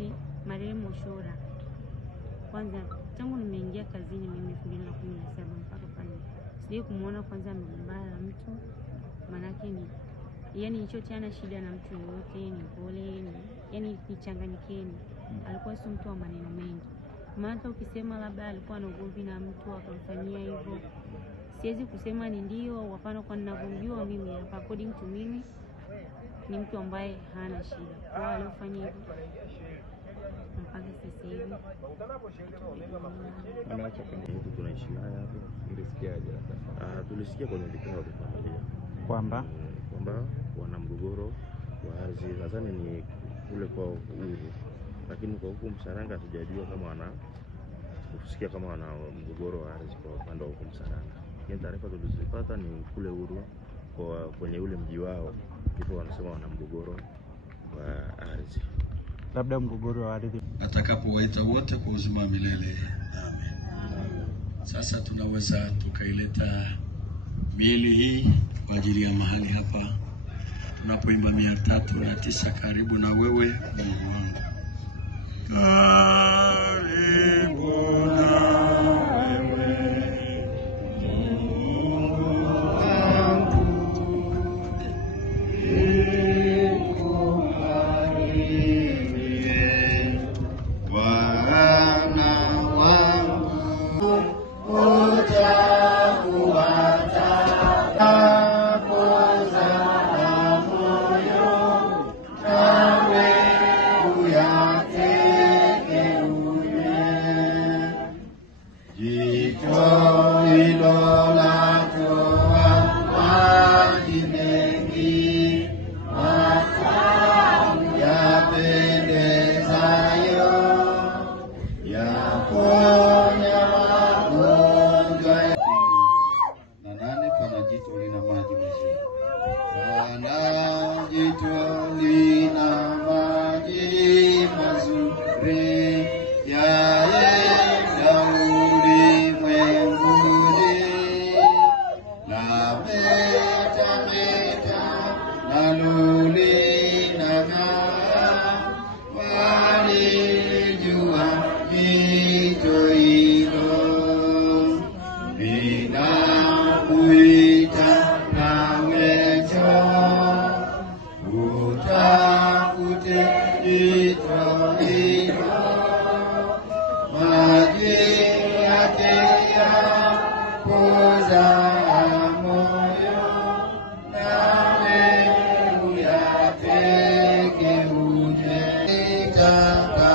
hayati marehemu Oshora. Kwanza tangu nimeingia kazini mimi 2017 mpaka pale sije kumuona kwanza amegombana na mtu, manake ni yani chochote ana shida na mtu yote, ni pole, yani kichanganyikeni. Alikuwa sio mtu wa maneno mengi. Maana ukisema labda alikuwa na ugomvi na mtu akamfanyia hivyo, siwezi kusema ni ndio au hapana, kwa ninavyojua mimi hapa, according to mimi ni mtu ambaye hana shida. Kwa aliyofanya hivyo mpaka sasa hivi anaacha kama mtu tunaishi naye hapo. Nilisikiaje? Tulisikia kwenye vikao vya familia kwamba wana mgogoro wa ardhi, nadhani ni kule kwa Uhuru, lakini kwa huko Msaranga hatujajua kama kusikia kama wana mgogoro wa ardhi kwa upande wa huko Msaranga. Lakini taarifa tulizopata ni kule Uhuru kwenye ule mji wao ndipo wanasema wana mgogoro wa ardhi. Labda mgogoro wa ardhi atakapowaita wote kwa uzima milele. Amen. Sasa tunaweza tukaileta miili hii kwa ajili ya mahali hapa tunapoimba 309 karibu na wewe Mungu wangu. Karibu na wewe Mungu wangu. Hallelujah,